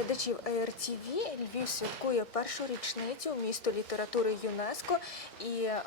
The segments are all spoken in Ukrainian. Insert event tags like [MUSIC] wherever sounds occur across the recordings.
глядачів ЕРТВ. Львів святкує першу річницю місто літератури ЮНЕСКО. І е,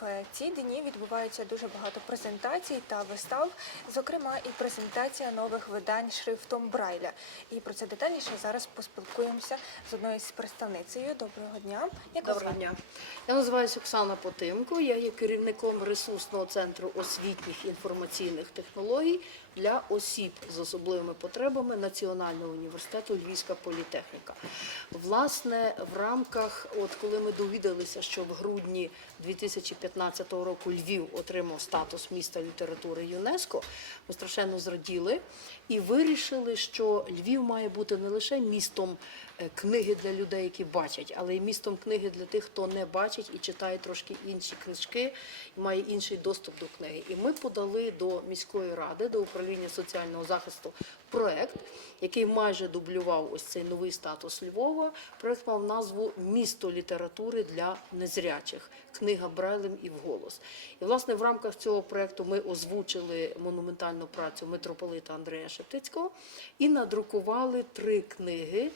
в ці дні відбувається дуже багато презентацій та вистав, зокрема і презентація нових видань шрифтом Брайля. І про це детальніше зараз поспілкуємося з одною з представницею. Доброго дня. Як Доброго дня. Я називаюся Оксана Потимко. Я є керівником ресурсного центру освітніх інформаційних технологій для осіб з особливими потребами Національного університету Львівська політехніка. Власне, в рамках, от коли ми довідалися, що в грудні 2015 року Львів отримав статус міста літератури ЮНЕСКО, ми страшенно зраділи і вирішили, що Львів має бути не лише містом книги для людей, які бачать, але й містом книги для тих, хто не бачить і читає трошки інші книжки, і має інший доступ до книги. І ми подали до міської ради, до управління соціального захисту проект, який майже дублював ось цей новий статус Львова. Проект мав назву Місто літератури для незрячих. Книга Брайлем і вголос. І власне в рамках цього проекту ми озвучили монументальну працю митрополита Андрея Шептицького і надрукували три книги е,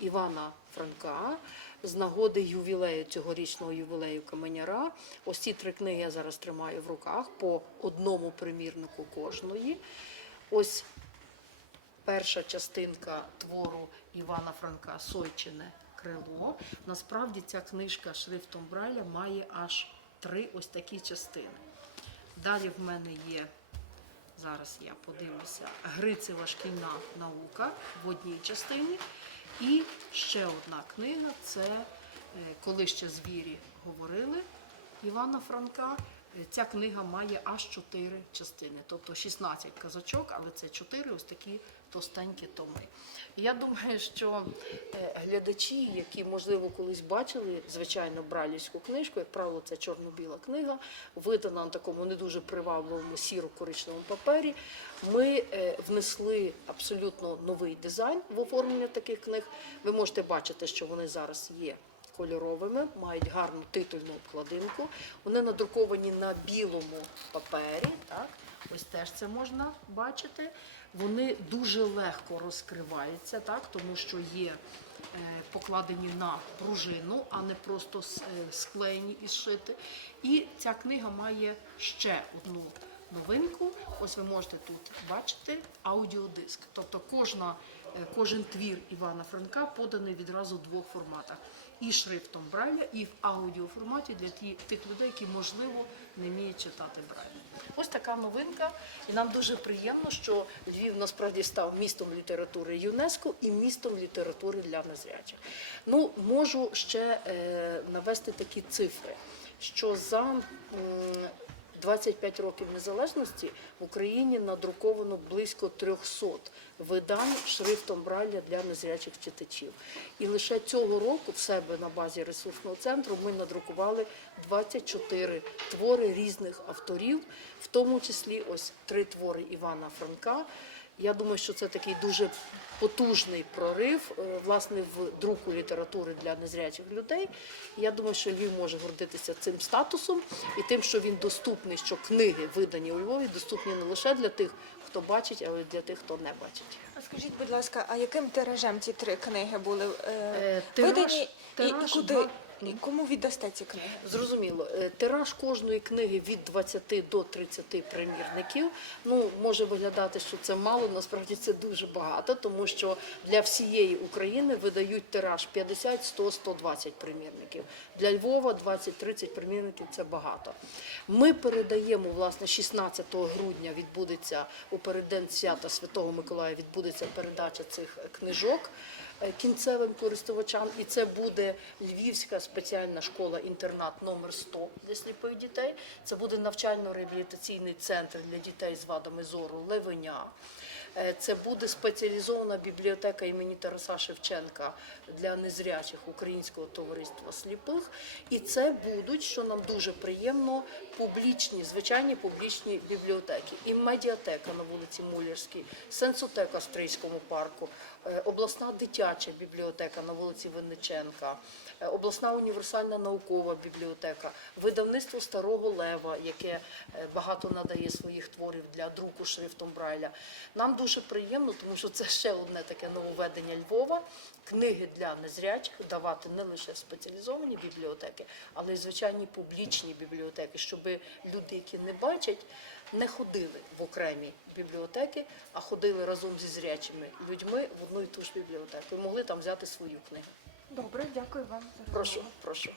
Івана Франка з нагоди ювілею цьогорічного ювілею Каменяра. Ось ці три книги я зараз тримаю в руках по одному примірнику кожної. Ось перша частинка твору Івана Франка Сойчине крило. Насправді ця книжка шрифтом Брайля має аж три ось такі частини. Далі в мене є, зараз я подивлюся, Грицева шкільна наука в одній частині. І ще одна книга це е, коли ще звірі говорили Івана Франка. Е, Ця книга має аж чотири частини, тобто 16 казочок, але це чотири ось такі товстенькі томи. Я думаю, що е, глядачі, які можливо колись бачили, звичайно, бралівську книжку, як правило, це чорно-біла книга, видана на такому не дуже привабливому сіро-коричневому папері. Ми е, внесли абсолютно новий дизайн в оформлення таких книг. Ви можете бачити, що вони зараз є кольоровими, мають гарну титульну обкладинку. Вони надруковані на білому папері. Так? Ось теж це можна бачити. Вони дуже легко розкриваються, так? тому що є е, покладені на пружину, а не просто е, склеєні і зшити. І ця книга має ще одну новинку. Ось ви можете тут бачити аудіодиск. Тобто кожна, е, кожен твір Івана Франка поданий відразу в двох форматах. І шрифтом Брайля, і в аудіоформаті для тих людей, які, можливо, не вміють читати Брайля. Ось така новинка. І нам дуже приємно, що Львів насправді став містом літератури ЮНЕСКО і містом літератури для незрячих. Ну, можу ще е, навести такі цифри, що за 25 років незалежності в Україні надруковано близько 300 видань шрифтом Брайля для незрячих читачів. І лише цього року в себе на базі ресурсного центру ми надрукували 24 твори різних авторів, в тому числі ось три твори Івана Франка. Я думаю, що це такий дуже потужний прорив е, власне в друку літератури для незрячих людей. Я думаю, що Львів може гордитися цим статусом і тим, що він доступний, що книги, видані у Львові, доступні не лише для тих, хто бачить, але й для тих, хто не бачить. А скажіть, будь ласка, а яким тиражем ці три книги були е, Е, тираж- видані? І, і куди? Два- кому віддасте ці книги? Зрозуміло, Е, тираж кожної книги від 20 до 30 примірників. Ну, може виглядати, що це мало, насправді це дуже багато, тому що для всієї України видають тираж 50, 100, 120 примірників. Для Львова 20-30 примірників це багато. Ми передаємо, власне, 16 грудня відбудеться у переддень свята Святого Миколая відбудеться передача цих книжок кінцевим користувачам, і це буде Львівська спеціальна школа-інтернат номер 100 для сліпих дітей. Це буде навчально-реабілітаційний центр для дітей з вадами зору Левеня. Е, Це буде спеціалізована бібліотека імені Тараса Шевченка для незрячих Українського товариства сліпих. І це будуть, що нам дуже приємно, публічні, звичайні публічні бібліотеки. І медіатека на вулиці Мулярській, сенсотека в Стрийському парку, е, обласна дитяча дитяча бібліотека на вулиці Винниченка, е, обласна універсальна наукова бібліотека, видавництво Старого Лева, яке е, багато надає своїх творів для друку шрифтом Брайля. Нам дуже приємно, тому що це ще одне таке нововведення Львова. Книги для незрячих давати не лише в спеціалізовані бібліотеки, але й звичайні публічні бібліотеки, щоб люди, які не бачать, не ходили в окремі бібліотеки, а ходили разом зі зрячими людьми в одну і ту ж бібліотеку і могли там взяти свою книгу. Добре, дякую вам Прошу, прошу.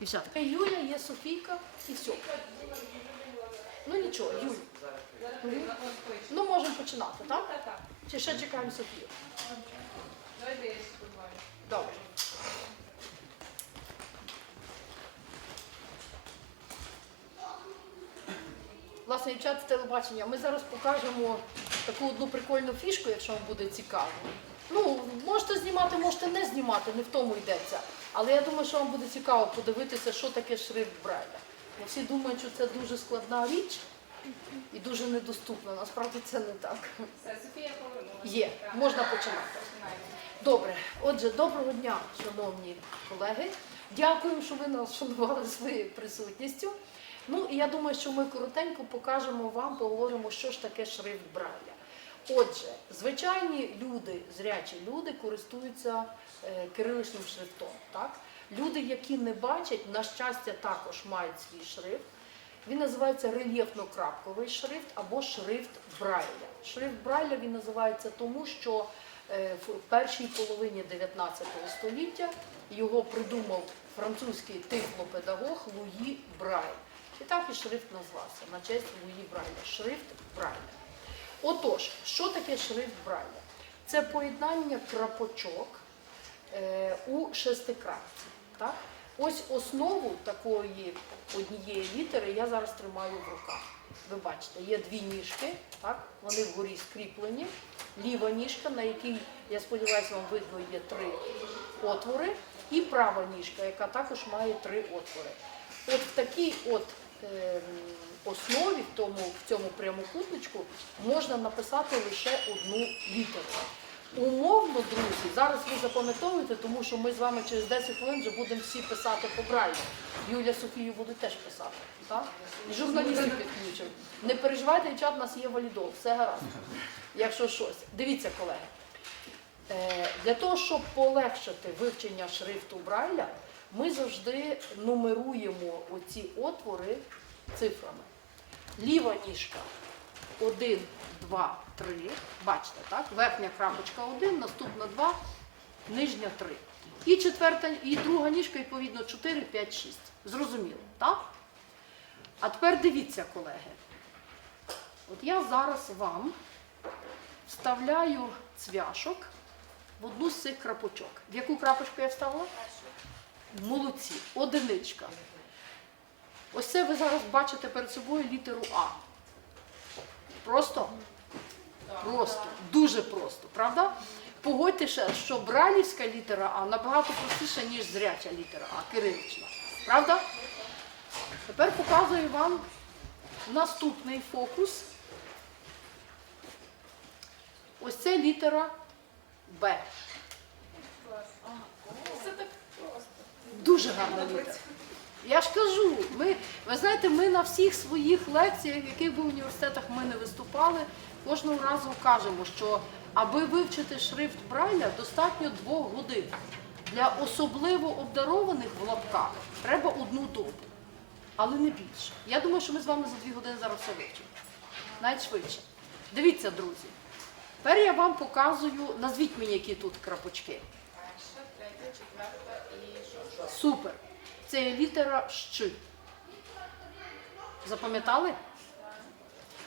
І все. Юля, є Софійка і все. Ну нічого, Юля. Мгм. Ну, можемо починати, так? Чи ще чекаємо Софію? Добре. Власне, з телебачення, ми зараз покажемо таку одну прикольну фішку, якщо вам буде цікаво. Ну, можете знімати, можете не знімати, не в тому йдеться. Але я думаю, що вам буде цікаво подивитися, що таке шрифт Брайля. Бо всі думають, що це дуже складна річ і дуже недоступна. Насправді це не так. Софія повернулася. Є, можна починати. Добре, отже, доброго дня, шановні колеги. Дякуємо, що ви нас шанували своєю присутністю. Ну і я думаю, що ми коротенько покажемо вам, поговоримо, що ж таке шрифт Брайля. Отже, звичайні люди, зрячі люди користуються е, кириличним шрифтом. Так? Люди, які не бачать, на щастя, також мають свій шрифт. Він називається рельєфно-крапковий шрифт або шрифт Брайля. Шрифт Брайля він називається тому, що е, в першій половині 19 століття його придумав французький тифлопедагог Луї Брайль. І так і шрифт назвався на честь Луї Брайля. Шрифт Брайля. Отож, що таке шрифт Брайля? Це поєднання крапочок е, у шестикрапці. Так? Ось основу такої однієї літери я зараз тримаю в руках. Ви бачите, є дві ніжки, так? вони вгорі скріплені. Ліва ніжка, на якій, я сподіваюся, вам видно, є три отвори, і права ніжка, яка також має три отвори. От в такій от основі, в тому, в цьому прямокутничку, можна написати лише одну літеру. Умовно, друзі, зараз ви запам'ятовуєте, тому що ми з вами через 10 хвилин вже будемо всі писати по Брайлю. Юля Софію буде теж писати. Так? І журналістів підключимо. Не переживайте, дівчат, у нас є валідол, все гаразд. Якщо щось. Дивіться, колеги. Е, Для того, щоб полегшити вивчення шрифту Брайля, ми завжди нумеруємо оці отвори цифрами. Ліва ніжка 1, 2, 3. Бачите, так? Верхня крапочка 1, наступна 2, нижня 3. І четверта, і друга ніжка, відповідно, 4, 5, 6. Зрозуміло, так? А тепер дивіться, колеги. От я зараз вам вставляю цвяшок в одну з цих крапочок. В яку крапочку я вставила? Молодці. Одиничка. Ось це ви зараз бачите перед собою літеру А. Просто? Просто. Дуже просто, правда? Погодьте ще, що бралівська літера А набагато простіша, ніж зряча літера А, кирилична. Правда? Тепер показую вам наступний фокус. Ось це літера Б. Це так просто. Дуже гарна літера. Я ж кажу, ми, ви знаєте, ми на всіх своїх лекціях, в яких би університетах ми не виступали, кожного разу кажемо, що аби вивчити шрифт Брайля, достатньо двох годин. Для особливо обдарованих в лапках треба одну добу, але не більше. Я думаю, що ми з вами за дві години зараз все вивчимо. Навіть швидше. Дивіться, друзі. Тепер я вам показую, назвіть мені, які тут крапочки. Перша, третя, четверта і шоста. Супер. Це є літера Щ. Запам'ятали?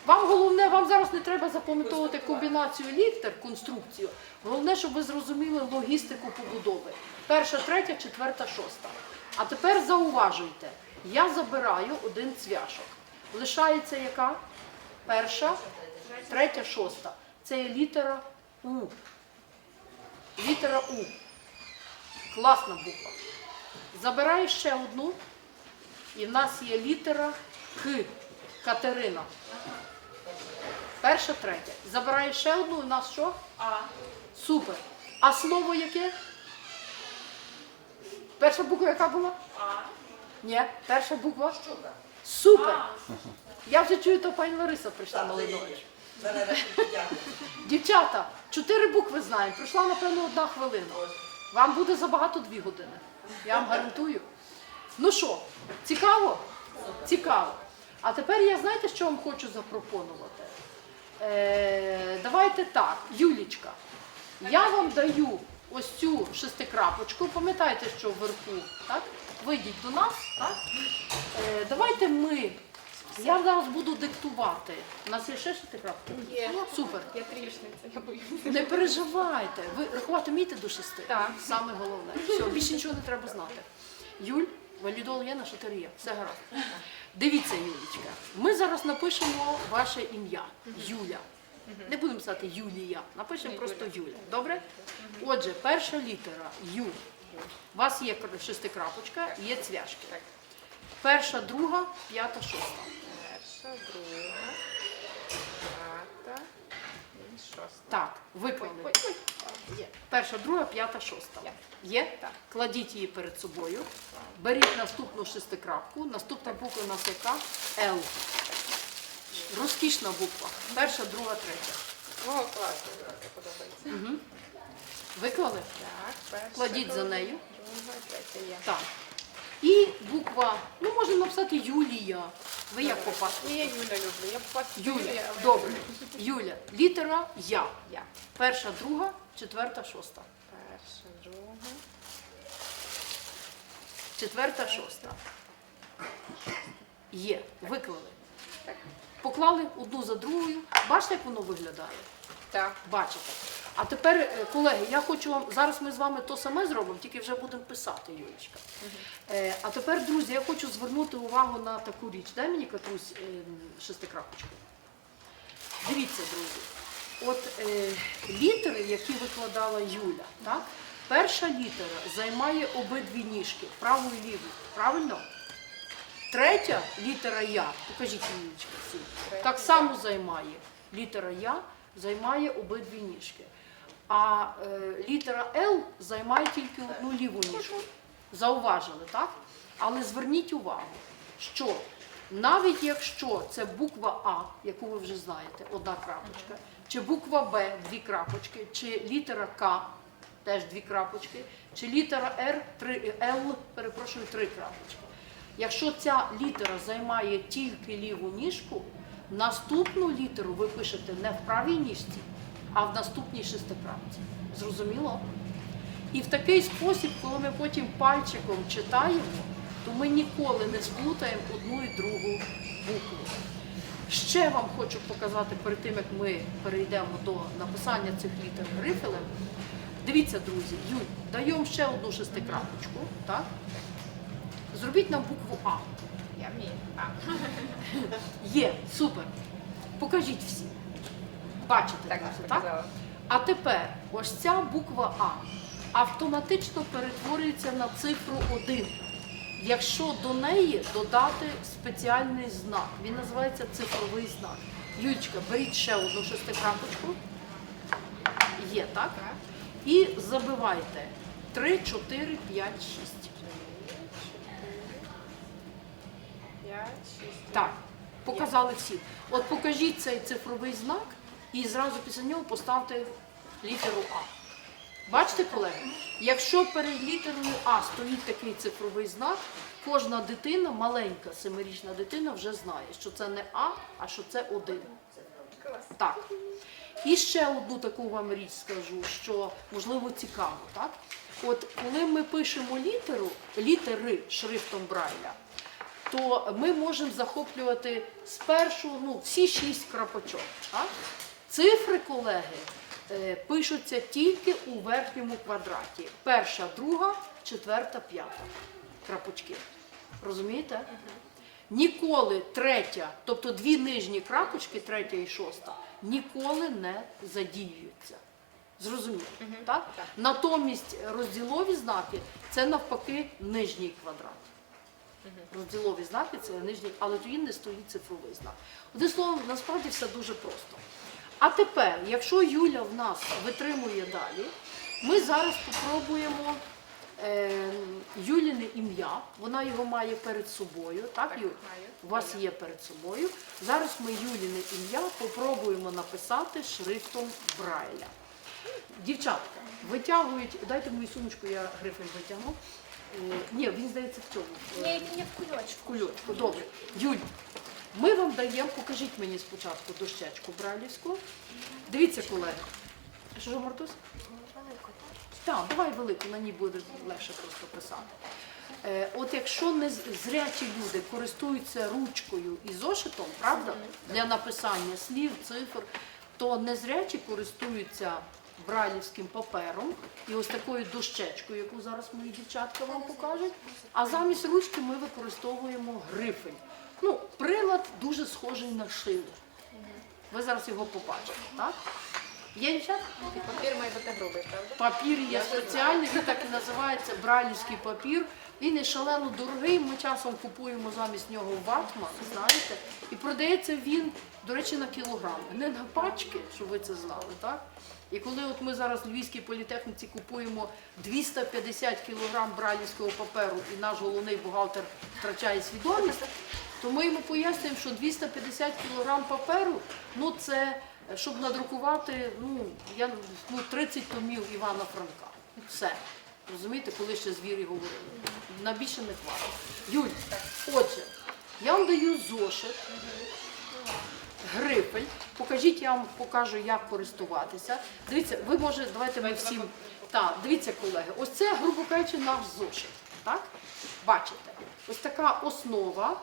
Вам головне, вам зараз не треба запам'ятовувати комбінацію літер, конструкцію. Головне, щоб ви зрозуміли логістику побудови. Перша, третя, четверта, шоста. А тепер зауважуйте, я забираю один цвяшок. Лишається яка? Перша, третя, шоста. Це є літера У. Літера У. Класна буква. Забираю ще одну, і в нас є літера К. Катерина. Перша, третя. Забираю ще одну, і в нас що? А. Супер. А слово яке? Перша буква яка була? А. Ні, перша буква? Супер! Я вже чую, то пані Лариса прийшла Малинович. Дівчата, чотири букви знаємо. Пройшла, напевно, одна хвилина. Вам буде забагато дві години. Я вам гарантую. Ну що, цікаво? Цікаво. А тепер я знаєте, що вам хочу запропонувати? Е, давайте так, Юлічка, я вам даю ось цю шестикрапочку. Пам'ятаєте, що вверху, так? Вийдіть до нас, так? Е, давайте ми. Я зараз буду диктувати. У нас є ще шестикрапки? Є. Супер. Я трішниця, я боюся. Не переживайте. Ви рахувати вмієте до шести? Так. Саме головне. Все, більше нічого не треба знати. Юль, валідол є, на шатир є. Все гаразд. Дивіться, Юлічка, ми зараз напишемо ваше ім'я. Юля. Не будемо писати Юлія, напишемо просто Юля. Добре? Отже, перша літера Ю. У вас є шестикрапочка, є цвяшки. Перша, друга, п'ята, шоста. Перша, друга, п'ята і шоста. Так, виклали. Ой, ой, ой. Є. Перша, друга, п'ята, шоста. Є. Є? Так. Кладіть її перед собою. Беріть наступну шестикрапку. Наступна буква у нас яка? Л. Розкішна буква. Перша, друга, третя. О, класно, подобається. Угу. Виклали? Так, перша. Кладіть за нею. Друга, третя є. Так. І буква, ну можна написати Юлія. Ви як попасти? Ні, я Юля люблю. Я попасти Юля. Добре. Юля. Літера Я. Я. Перша, друга, четверта, шоста. Перша, друга. Четверта, шоста. Є. Виклали. Так. Поклали одну за другою. Бачите, як воно виглядає? Так. Бачите. А тепер, е, колеги, я хочу вам зараз ми з вами то саме зробимо, тільки вже будемо писати, Юлічка. Е, а тепер, друзі, я хочу звернути увагу на таку річ. Дай мені Катрусь е, шестикрапочку. Дивіться, друзі. От е, літери, які викладала Юля, так? перша літера займає обидві ніжки, праву і ліву. Правильно? Третя літера Я, покажіть всі, так само займає. Літера Я займає обидві ніжки. А е, літера Л займає тільки одну ліву ніжку. Зауважили, так? Але зверніть увагу, що навіть якщо це буква А, яку ви вже знаєте, одна крапочка, чи буква Б, дві крапочки, чи літера К, теж дві крапочки, чи літера Р, три, Л, перепрошую, три крапочки. Якщо ця літера займає тільки ліву ніжку, наступну літеру ви пишете не в правій ніжці, а в наступній шестикрапці. Зрозуміло? І в такий спосіб, коли ми потім пальчиком читаємо, то ми ніколи не сплутаємо одну і другу букву. Ще вам хочу показати перед тим, як ми перейдемо до написання цих літер грифелем. Дивіться, друзі, Юль, даємо ще одну шестикрапочку. Так? Зробіть нам букву А. Я вмію. А. Є, супер. Покажіть всі. Бачите, Так, друзі, так? А тепер ось ця буква А автоматично перетворюється на цифру 1, якщо до неї додати спеціальний знак. Він називається цифровий знак. Юльчка, беріть ще одну шестикрапочку. Є, так? І забивайте 3, 4, 5, 6. П'ять, шість. Так, показали всі. От покажіть цей цифровий знак і зразу після нього поставте літеру А. Бачите, колеги? Якщо перед літерою А стоїть такий цифровий знак, кожна дитина, маленька семирічна дитина, вже знає, що це не А, а що це один. Так. І ще одну таку вам річ скажу, що можливо цікаво, так? От коли ми пишемо літеру, літери шрифтом Брайля, то ми можемо захоплювати спершу ну, всі шість крапочок. Так? Цифри, колеги, е, пишуться тільки у верхньому квадраті. Перша, друга, четверта, п'ята крапочки. Розумієте? Ніколи третя, тобто дві нижні крапочки, третя і шоста, ніколи не задіюються. Зрозуміло, так? так. Натомість розділові знаки це навпаки нижній квадрат. Розділові знаки це нижній, але тоді не стоїть цифровий знак. Одним словом, насправді все дуже просто. А тепер, якщо Юля в нас витримує далі, Ми зараз спробуємо е, Юліне ім'я. Вона його має перед собою. Так, Юль? У вас є перед собою. Зараз ми Юліне ім'я попробуємо написати шрифтом Брайля. Дівчатка, витягують, дайте мою сумочку, я грифель витягну. Е, ні, він здається в цьому. Ні, не в кульочку. В Кульочку, добре. Юль, ми вам даємо, покажіть мені спочатку дощечку брайлівську. Дивіться, колеги. Що ж, Мартусь? Так? Давай велику, на ній буде легше просто писати. Е, от якщо не зрячі люди користуються ручкою і зошитом, правда, для написання слів, цифр, то незрячі користуються брайлівським папером і ось такою дощечкою, яку зараз мої дівчатка вам покажуть. А замість ручки ми використовуємо грифель. Ну, прилад дуже схожий на шило. Ви зараз його побачите, так? Є дівчата? І папір має бути грубий, правда? Папір є спеціальний, він так і називається брайлівський папір. Він є шалено дорогий. Ми часом купуємо замість нього ватман, знаєте, і продається він, до речі, на кілограм. Не на пачки, щоб ви це знали, так? І коли от ми зараз в Львівській політехніці купуємо 250 кілограм брайлівського паперу, і наш головний бухгалтер втрачає свідомість, то ми йому пояснюємо, що 250 кілограм паперу, ну це е, щоб надрукувати, ну я ну 30 томів Івана Франка. Все. Розумієте, коли ще звірі говорили. На більше не хватить. Юль, отже, я вам даю зошит, грифель. Покажіть, я вам покажу, як користуватися. Дивіться, ви може, давайте ми всім. Так, дивіться, колеги, ось це, грубо кажучи, наш зошит. Так? Бачите? Ось така основа,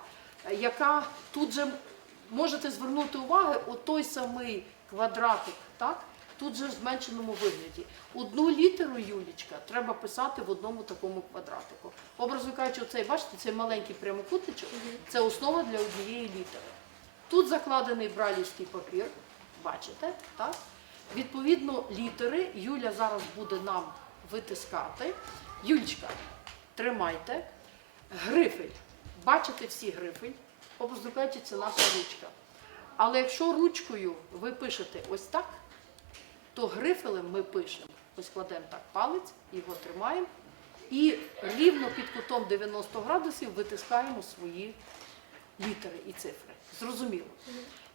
яка тут же можете звернути увагу, от той самий квадратик, так? Тут же в зменшеному вигляді. Одну літеру Юлічка треба писати в одному такому квадратику. Образно кажучи, оцей, бачите, цей маленький прямокутничок це основа для однієї літери. Тут закладений брайлівський папір, бачите, так? Відповідно, літери Юля зараз буде нам витискати. Юлічка, тримайте. Грифель. Бачите всі грифель. Це наша ручка. Але якщо ручкою ви пишете ось так, то грифелем ми пишемо. Ось кладемо так палець, його тримаємо. І рівно під кутом 90 градусів витискаємо свої літери і цифри. Зрозуміло.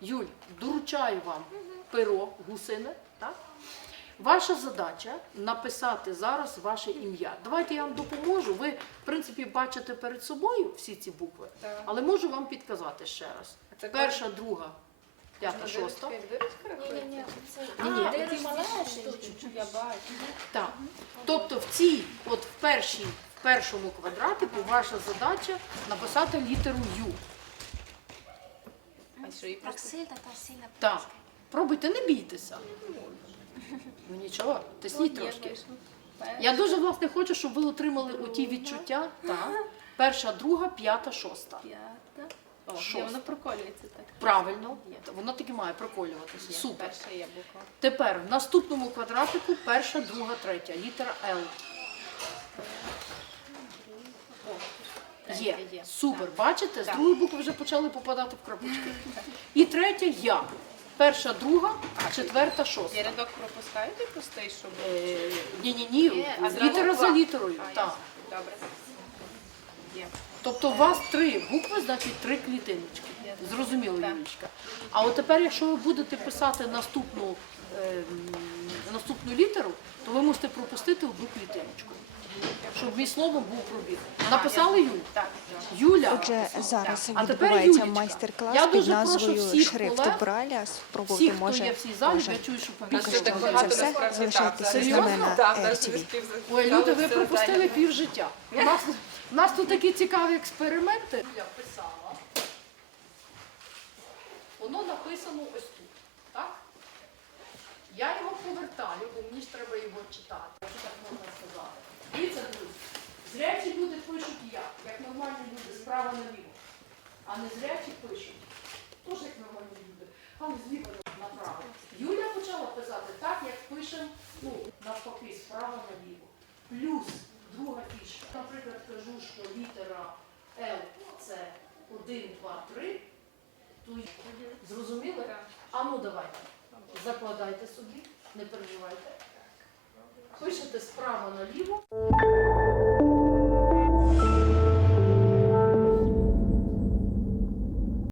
Юль, доручаю вам перо гусине. Так? Ваша задача написати зараз ваше ім'я. Давайте я вам допоможу. Ви, в принципі, бачите перед собою всі ці букви, Так. але можу вам підказати ще раз. Це Перша, друга, п'ята, шоста. Ні-ні-ні, це Ні-ні. А, малесенькі. Я бачу. Так. Тобто в цій, от в першій, в першому квадратику ваша задача написати літеру Ю. А що, Так просто... сильно, так сильно. Так. Пробуйте, не бійтеся. Ну нічого, тисніть трошки. Я дуже власне хочу, щоб ви отримали оті відчуття. [LAUGHS] Так. Перша, друга, п'ята, шоста. П'ята. О, Шоста. воно проколюється так. Правильно, воно таки має проколюватися. Є, Супер. Перша є буква. Тепер в наступному квадратику перша, друга, третя. Літера Л. Є. Третя є. Супер. Бачите? З Так. другої букви вже почали попадати в крапочки. [LAUGHS] І третя я. Перша, друга, четверта, шоста. Я рядок пропускаєте простий, щоб... Ні, ні, ні. А Літера за літерою. Так. Добре. Є. Тобто у вас три букви, значить три клітиночки. Зрозуміло. Юлічка. А от тепер, якщо ви будете писати наступну, ем, наступну літеру, то ви мусите пропустити одну клітиночку, щоб між словом був пробіг. Написали Юль? Юля. Отже, зараз А тепер відбувається Юлічка. майстер-клас Я під дуже прошу назвою всіх Шрифт колег, Брайля. Всі, Спробувати хто може. є в цій залі, я чую, що Нас побільше. так багато все. насправді, Залишайтеся так, з Серйозно? нами на Так, навіть TV. спів Ой, люди, ви пропустили пів життя. У нас, у нас тут такі цікаві експерименти. Я писала. Воно написано ось тут. Так? Я його повертаю, бо мені ж треба його читати. Якщо так можна сказати. Дивіться, друзі. Зрячі люди пишуть як, як нормальні люди, справа наліво. А не зрячі пишуть.